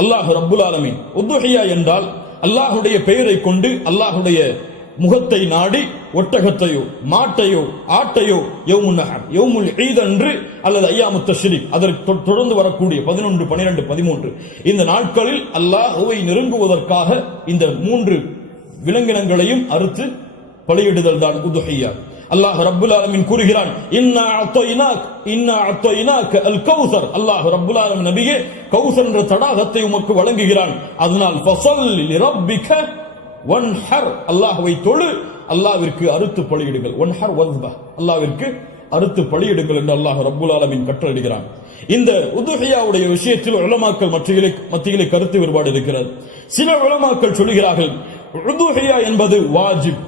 அல்லாஹ் ரப்புல் ஆலமீன் உத்துஹியா என்றால் அல்லாஹுடைய பெயரை கொண்டு அல்லாஹுடைய முகத்தை நாடி ஒட்டகத்தையோ மாட்டையோ ஆட்டையோ யவுமுன் யவுமுல் ஈத் அன்று அல்லது ஐயாமுத்த தஷ்ரீப் அதற்கு தொடர்ந்து வரக்கூடிய பதினொன்று பனிரெண்டு பதிமூன்று இந்த நாட்களில் அல்லாஹுவை நெருங்குவதற்காக இந்த மூன்று விலங்கினங்களையும் அறுத்து பலியிடுதல் தான் உதுஹையா அல்லாஹ் ரப்புல் ஆலமின் கூறுகிறான் இன்னா அத்தொயினாக் இன்னா அத்தொயினாக் அல் கௌசர் அல்லாஹ் ரப்புல் ஆலம் நபியே கௌசர் என்ற தடாகத்தை உமக்கு வழங்குகிறான் அதனால் ஃபசல் ரப்பிக ஒன் ஹர் அல்லாஹ்வை தொழு அல்லாவிற்கு அறுத்து பலியிடுங்கள் ஒன் ஹர் வஸ்பா அல்லாவிற்கு அறுத்து பலியிடுங்கள் என்று அல்லாஹ் ரப்புல் ஆலமின் கட்டளையிடுகிறான் இந்த உதுஹியாவுடைய விஷயத்தில் உலமாக்கள் மத்தியிலே மத்தியிலே கருத்து வேறுபாடு இருக்கிறது சில உலமாக்கள் சொல்கிறார்கள் உதுஹியா என்பது வாஜிப்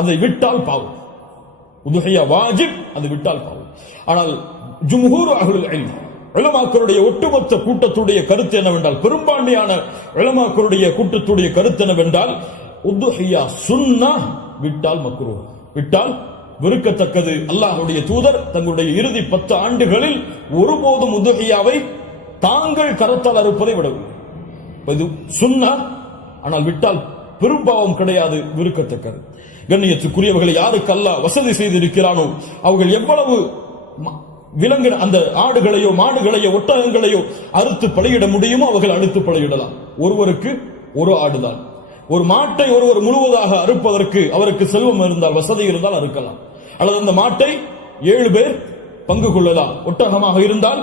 அதை விட்டால் பாவம் உதுகையா வாஜிப் அது விட்டால் பாவம் ஆனால் ஜும்ஹூர் அகுல் இளமாக்களுடைய ஒட்டுமொத்த கூட்டத்துடைய கருத்து என்னவென்றால் பெரும்பான்மையான இளமாக்களுடைய கூட்டத்துடைய கருத்து என்னவென்றால் உத்துஹியா சுன்னா விட்டால் மக்ரூ விட்டால் வெறுக்கத்தக்கது அல்லாஹுடைய தூதர் தங்களுடைய இறுதி பத்து ஆண்டுகளில் ஒருபோதும் உதுஹியாவை தாங்கள் கரத்தால் அறுப்பதை விடவில்லை இது சுன்னா ஆனால் விட்டால் பெரும்பாவம் கிடையாது விருக்கத்தக்கது கண்ணியத்துக்குரியவர்களை யாருக்கு அல்ல வசதி செய்திருக்கிறானோ அவர்கள் எவ்வளவு விலங்கின அந்த ஆடுகளையோ மாடுகளையோ ஒட்டகங்களையோ அறுத்து பழையிட முடியுமோ அவர்கள் அறுத்து பழையிடலாம் ஒருவருக்கு ஒரு ஆடுதான் ஒரு மாட்டை ஒருவர் முழுவதாக அறுப்பதற்கு அவருக்கு செல்வம் இருந்தால் வசதி இருந்தால் அறுக்கலாம் அல்லது அந்த மாட்டை ஏழு பேர் பங்கு கொள்ளலாம் ஒட்டகமாக இருந்தால்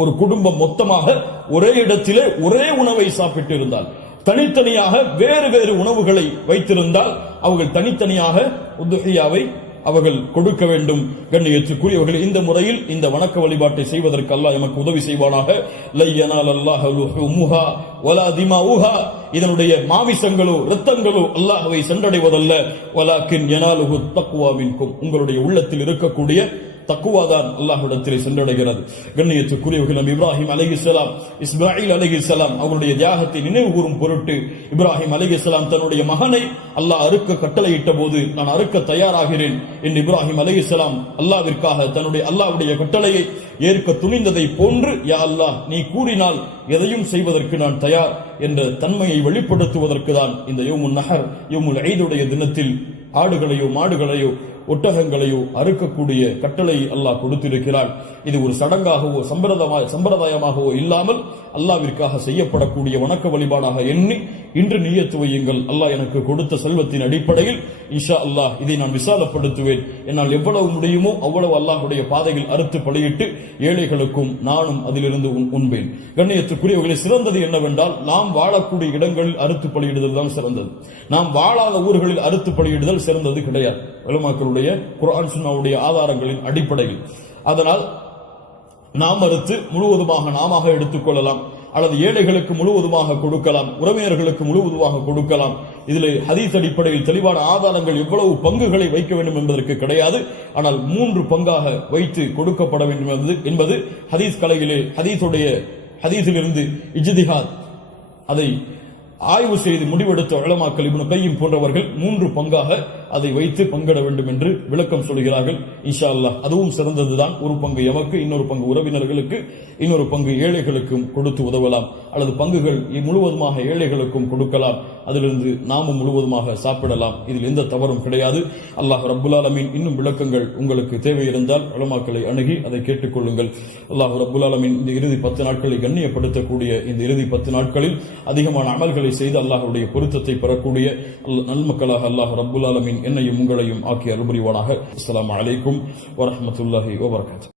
ஒரு குடும்பம் மொத்தமாக ஒரே இடத்திலே ஒரே உணவை சாப்பிட்டு இருந்தால் தனித்தனியாக வேறு வேறு உணவுகளை வைத்திருந்தால் அவர்கள் தனித்தனியாக உத்துஹியாவை அவர்கள் கொடுக்க வேண்டும் கண்ணியத்துக்குரியவர்கள் இந்த முறையில் இந்த வணக்க வழிபாட்டை செய்வதற்கு அல்லாஹ் எமக்கு உதவி செய்வானாக லையனால் அல்லாஹ் உஹா இதனுடைய மாமிசங்களோ ரத்தங்களோ அல்லாஹவை சென்றடைவதல்ல வலாக்கின் எனாலுகு தக்குவா உங்களுடைய உள்ளத்தில் இருக்கக்கூடிய தக்குவாதான் தான் அல்லாஹிடத்தில் சென்றடைகிறது நம் இப்ராஹிம் அலஹி சலாம் இஸ்மாயில் அலஹி சலாம் அவருடைய தியாகத்தை நினைவு கூறும் பொருட்டு இப்ராஹிம் அலஹி சலாம் தன்னுடைய மகனை அல்லாஹ் அறுக்க கட்டளையிட்ட போது நான் அறுக்க தயாராகிறேன் என்று இப்ராஹிம் அலஹி சலாம் அல்லாவிற்காக தன்னுடைய அல்லாவுடைய கட்டளையை ஏற்க துணிந்ததை போன்று யா அல்லாஹ் நீ கூறினால் எதையும் செய்வதற்கு நான் தயார் என்ற தன்மையை வெளிப்படுத்துவதற்கு தான் இந்த யோமுன் நகர் யோமுல் ஐதுடைய தினத்தில் ஆடுகளையோ மாடுகளையோ ஒட்டகங்களையோ அறுக்கக்கூடிய கட்டளை அல்லாஹ் கொடுத்திருக்கிறான் இது ஒரு சடங்காகவோ சம்பிரதாய சம்பிரதாயமாகவோ இல்லாமல் அல்லாவிற்காக செய்யப்படக்கூடிய வணக்க வழிபாடாக எண்ணி இன்று நீயத்து வையுங்கள் அல்லாஹ் எனக்கு கொடுத்த செல்வத்தின் அடிப்படையில் இஷா அல்லாஹ் இதை நான் விசாலப்படுத்துவேன் என்னால் எவ்வளவு முடியுமோ அவ்வளவு அல்லாஹுடைய பாதையில் அறுத்து பலியிட்டு ஏழைகளுக்கும் நானும் அதிலிருந்து உண்பேன் கண்ணியத்துக்குரியவர்களை சிறந்தது என்னவென்றால் நாம் வாழக்கூடிய இடங்களில் அறுத்து பலியிடுதல் தான் சிறந்தது நாம் வாழாத ஊர்களில் அறுத்து பலியிடுதல் சிறந்தது கிடையாது அவர்களுடைய குரான் சுன்னாவுடைய ஆதாரங்களின் அடிப்படையில் அதனால் நாம் மறுத்து முழுவதுமாக நாம எடுத்துக்கொள்ளலாம் அல்லது ஏழைகளுக்கு முழுவதுமாக கொடுக்கலாம் உறவினர்களுக்கு முழுவதுமாக கொடுக்கலாம் இதில் ஹதீஸ் அடிப்படையில் தெளிவான ஆதாரங்கள் எவ்வளவு பங்குகளை வைக்க வேண்டும் என்பதற்கு கிடையாது ஆனால் மூன்று பங்காக வைத்து கொடுக்கப்பட வேண்டும் என்பது என்பது ஹதீஸ் கலையிலே ஹதீஸுடைய ஹதீஸிலிருந்து இஜிதிஹாத் அதை ஆய்வு செய்து முடிவெடுத்த வளமாக்கல் இவனு கையும் போன்றவர்கள் மூன்று பங்காக அதை வைத்து பங்கிட வேண்டும் என்று விளக்கம் சொல்கிறார்கள் இன்ஷா அல்லா அதுவும் சிறந்ததுதான் ஒரு பங்கு எமக்கு இன்னொரு பங்கு உறவினர்களுக்கு இன்னொரு பங்கு ஏழைகளுக்கும் கொடுத்து உதவலாம் அல்லது பங்குகள் முழுவதுமாக ஏழைகளுக்கும் கொடுக்கலாம் அதிலிருந்து நாமும் முழுவதுமாக சாப்பிடலாம் இதில் எந்த தவறும் கிடையாது அல்லாஹ் ரபுல்லாலமின் இன்னும் விளக்கங்கள் உங்களுக்கு தேவை இருந்தால் வளமாக்களை அணுகி அதை கேட்டுக்கொள்ளுங்கள் அல்லாஹ் ரபுல்லாலமின் இந்த இறுதி பத்து நாட்களை கண்ணியப்படுத்தக்கூடிய இந்த இறுதி பத்து நாட்களில் அதிகமான அமல்களை செய்து அல்லாஹருடைய பொருத்தத்தை பெறக்கூடிய நன்மக்களாக அல்லாஹ் ரபுல்லாலமின் என்னையும் உங்களையும் ஆக்கி அருள்புரிவானாக அஸ்ஸலாமு அலைக்கும் வரஹ்மத்துல்லாஹி வபரகாத்துஹு